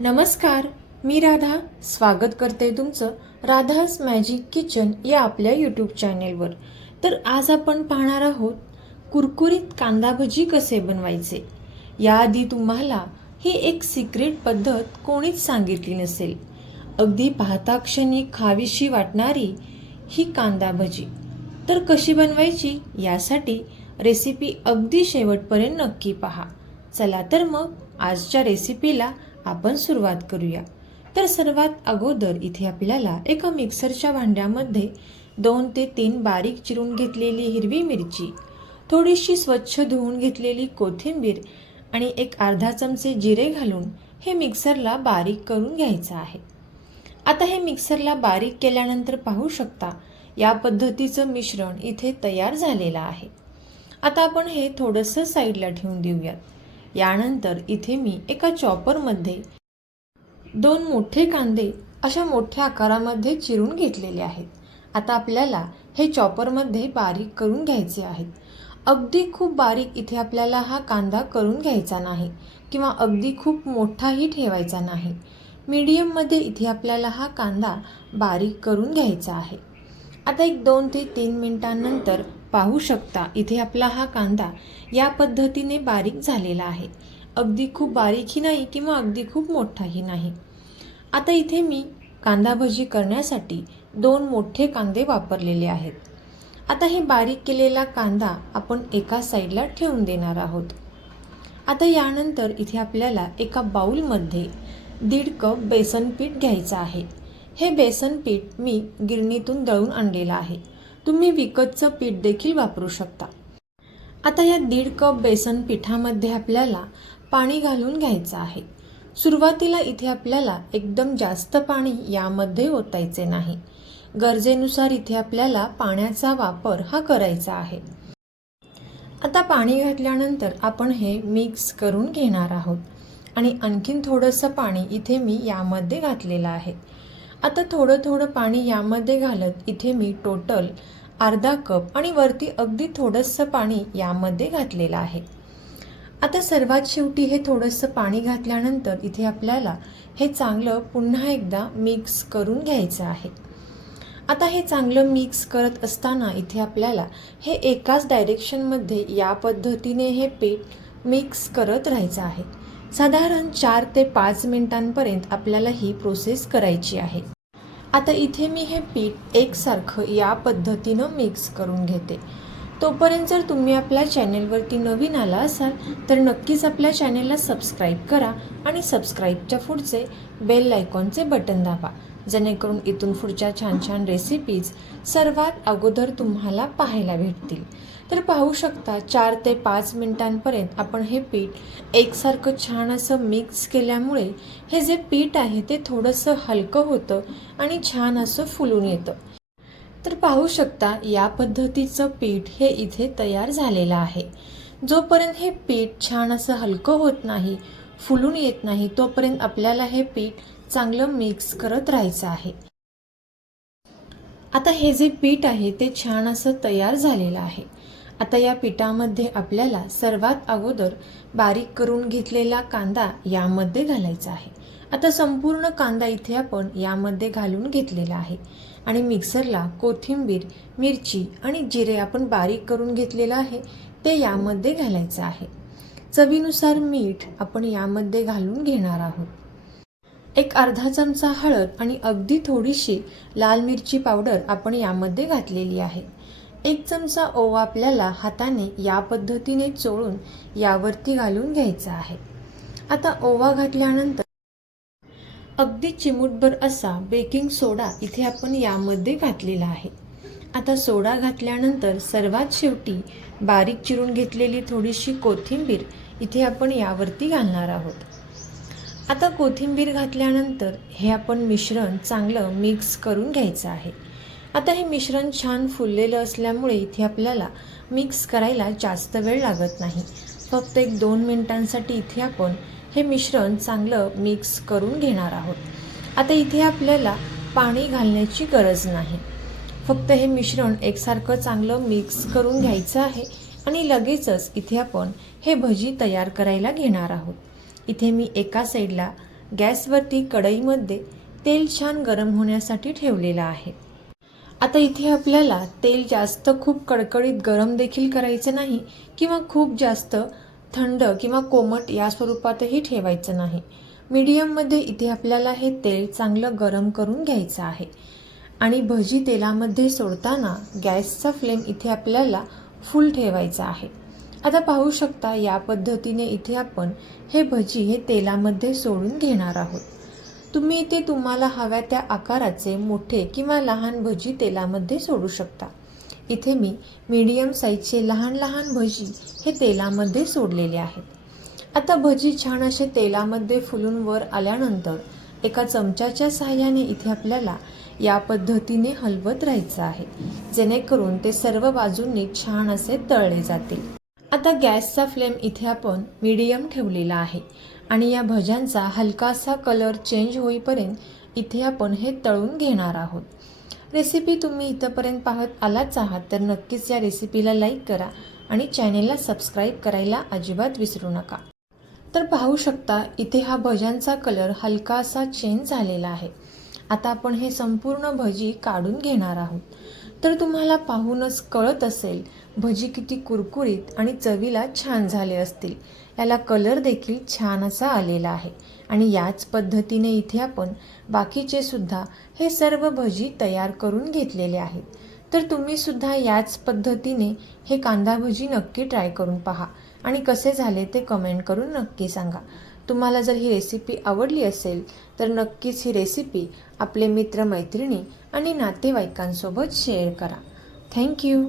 नमस्कार, मी राधा स्वागत करते तुमचं राधास मॅजिक किचन या आपल्या यूट्यूब चॅनेलवर। तर आज आपण पाहणार आहोत कुरकुरीत कांदा भजी कसे बनवायचे। याआधी तुम्हाला ही एक सिक्रेट पद्धत कोणीच सांगितली नसेल। अगदी पाहता क्षणी खावीशी वाटणारी ही कांदा भजी तर कशी बनवायची यासाठी रेसिपी अगदी शेवटपर्यंत नक्की पहा। चला तर मग आजच्या रेसिपीला आपण सुरुवात करूया। तर सर्वात अगोदर इथे आपल्याला एका मिक्सरच्या भांड्यामध्ये 2 ते 3 बारीक चिरून घेतलेली हिरवी मिरची, थोडीशी स्वच्छ धुवून घेतलेली कोथिंबीर आणि एक अर्धा चमचे जिरे घालून हे मिक्सरला बारीक करून घ्यायचं आहे। आता हे मिक्सरला बारीक केल्यानंतर पाहू शकता या पद्धतीचं मिश्रण इथे तयार झालेलं आहे। आता आपण हे थोडंसं साईडला ठेवून देऊयात। यानंतर इथे मी एका चॉपरमध्ये 2 मोठे कांदे अशा मोठ्या आकारामध्ये चिरून घेतलेले आहेत। आता आपल्याला हे चॉपरमध्ये बारीक करून घ्यायचे आहेत। अगदी खूप बारीक इथे आपल्याला हा कांदा करून घ्यायचा नाही किंवा अगदी खूप मोठाही ठेवायचा नाही। मीडियममध्ये इथे आपल्याला हा कांदा बारीक करून घ्यायचा आहे। आता एक 2 ते 3 मिनिटांनंतर पाहू शकता इथे आपला हा कांदा या पद्धतीने बारीक झालेला आहे। अगदी खूप बारीकही नाही किंवा अगदी खूप मोठाही नाही। आता इथे मी कांदा भजी करण्यासाठी 2 मोठे कांदे वापरलेले आहेत। आता हे बारीक केलेला कांदा आपण एका साईडला ठेवून देणार आहोत। आता यानंतर इथे आपल्याला एका बाउलमध्ये 1.5 कप बेसन पीठ घ्यायचं आहे। हे बेसन पीठ मी गिरणीतून दळून आणलेलं आहे। तुम्ही विकतचं पीठ देखील वापरू शकता। आता या 1.5 कप बेसन पिठामध्ये आपल्याला पाणी घालून घ्यायचं आहे। सुरुवातीला इथे आपल्याला एकदम जास्त पाणी यामध्ये ओतायचे नाही। गरजेनुसार इथे आपल्याला पाण्याचा वापर हा करायचा आहे। आता पाणी घातल्यानंतर आपण हे मिक्स करून घेणार आहोत आणि आणखीन थोडंसं पाणी इथे मी यामध्ये घातलेलं आहे। आता थोडं पाणी यामध्ये घालत इथे मी टोटल अर्धा कप आणि वरती अगदी थोडंसं पाणी यामध्ये घातलेलं आहे। आता सर्वात शेवटी हे थोडंसं पाणी घातल्यानंतर इथे आपल्याला हे चांगलं पुन्हा एकदा मिक्स करून घ्यायचं आहे। आता हे चांगलं मिक्स करत असताना इथे आपल्याला हे एकाच डायरेक्शनमध्ये या पद्धतीने हे पीठ मिक्स करत राहायचं आहे। साधारण 4 ते 5 मिनिटांपर्यंत आपल्याला ही प्रोसेस करायची आहे। आता इथे मी हे पीठ एकसारखं या पद्धतीनं मिक्स करून घेते। तोपर्यंत जर तुम्ही आपल्या चॅनेलवरती नवीन आला असाल तर नक्कीच आपल्या चॅनेलला सबस्क्राईब करा आणि सबस्क्राईबच्या पुढचे बेल आयकॉनचे बटन दाबा, जेणेकरून इथून पुढच्या छान रेसिपीज सर्वात अगोदर तुम्हाला पाहायला भेटतील। तर पाहू शकता 4 ते 5 मिनिटांपर्यंत आपण हे पीठ एकसारखं छान असं मिक्स केल्यामुळे हे जे पीठ आहे ते थोडंसं हलकं होतं आणि छान असं फुलून येतं। तर पाहू शकता या पद्धतीचं पीठ हे इथे तयार झालेलं आहे। जोपर्यंत हे पीठ छान असं हलकं होत नाही, फुलून येत नाही, तोपर्यंत आपल्याला हे पीठ चांगलं मिक्स करत राहायचं आहे। आता हे जे पीठ आहे ते छान असं तयार झालेलं आहे। आता या पिठामध्ये आपल्याला सर्वात अगोदर बारीक करून घेतलेला कांदा यामध्ये घालायचा आहे। आता संपूर्ण कांदा इथे आपण यामध्ये घालून घेतलेला आहे आणि मिक्सरला कोथिंबीर, मिरची आणि जिरे आपण बारीक करून घेतलेलं आहे ते यामध्ये घालायचं आहे। चवीनुसार मीठ आपण यामध्ये घालून घेणार आहोत। एक अर्धा चमचा हळद आणि अगदी थोडीशी लाल मिरची पावडर आपण यामध्ये घातलेली आहे। 1 चमचा ओवा आपल्याला हाताने या पद्धतीने चोळून यावरती घालून घ्यायचा आहे। आता ओवा घातल्यानंतर अगदी चिमूटभर असा बेकिंग सोडा इथे आपण यामध्ये घातलेला आहे। आता सोडा घातल्यानंतर सर्वात शेवटी बारीक चिरून घेतलेली थोडीशी कोथिंबीर इथे आपण यावरती घालणार आहोत। आता कोथिंबीर घातल्यानंतर हे आपण मिश्रण चांगलं मिक्स करून घ्यायचं आहे। आता हे मिश्रण छान फुललेलं असल्यामुळे इथे आपल्याला मिक्स करायला जास्त वेळ लागत नाही। फक्त 1-2 मिनिटांसाठी इथे आपण हे मिश्रण चांगलं मिक्स करून घेणार आहोत। आता इथे आपल्याला पाणी घालण्याची गरज नाही। फक्त हे मिश्रण एकसारखं चांगलं मिक्स करून घ्यायचं आहे आणि लगेचच इथे आपण हे भजी तयार करायला घेणार आहोत। इथे मी एका साईडला गॅसवरती कढईमध्ये तेल छान गरम होण्यासाठी ठेवलेलं आहे। आता इथे आपल्याला तेल जास्त खूप कडकडीत गरम देखील करायचं नाही किंवा खूप जास्त थंड किंवा कोमट या स्वरूपातही ठेवायचं नाही। मीडियममध्ये इथे आपल्याला हे तेल चांगलं गरम करून घ्यायचं आहे आणि भजी तेलामध्ये सोडताना गॅसचा फ्लेम इथे आपल्याला फुल ठेवायचा आहे। आता पाहू शकता या पद्धतीने इथे आपण हे भजी हे तेलामध्ये सोडून घेणार आहोत। तुम्ही इथे तुम्हाला हव्या त्या आकाराचे मोठे किंवा लहान भजी तेलामध्ये सोडू शकता। इथे मी मीडियम साईजचे लहान लहान भजी हे तेलामध्ये सोडलेले आहेत। आता भजी छान असे तेलामध्ये फुलून वर आल्यानंतर एका चमच्याच्या सहाय्याने इथे आपल्याला या पद्धतीने हलवत राहायचं आहे, जेणेकरून ते सर्व बाजूंनी छान असे तळले जातील। आता गॅसचा फ्लेम इथे आपण मीडियम ठेवलेला आहे आणि या भज्यांचा हलकासा कलर चेंज होईपर्यंत इथे आपण हे तळून घेणार आहोत। रेसिपी तुम्ही इथपर्यंत पाहत आलाच आहात तर नक्कीच या रेसिपीला लाईक करा आणि चॅनेलला सबस्क्राईब करायला अजिबात विसरू नका। तर पाहू शकता इथे हा भज्यांचा कलर हलकासा चेंज झालेला आहे। आता आपण हे संपूर्ण भजी काढून घेणार आहोत। तर तुम्हाला पाहूनच कळत असेल भजी किती कुरकुरीत आणि चवीला छान झाले असतील। याला कलर देखील छान असा आलेला आहे आणि याच पद्धतीने इथे आपण बाकीचे सुद्धा हे सर्व भजी तयार करून घेतलेले आहेत। तर तुम्ही सुद्धा याच पद्धतीने हे कांदा भजी नक्की ट्राय करून पहा आणि कसे झाले ते कमेंट करून नक्की सांगा। तुम्हाला जर ही रेसिपी आवडली असेल तर नक्कीच ही रेसिपी आपले मित्र मैत्रिणी आणि नातेवाईकांसोबत शेअर करा। थँक्यू।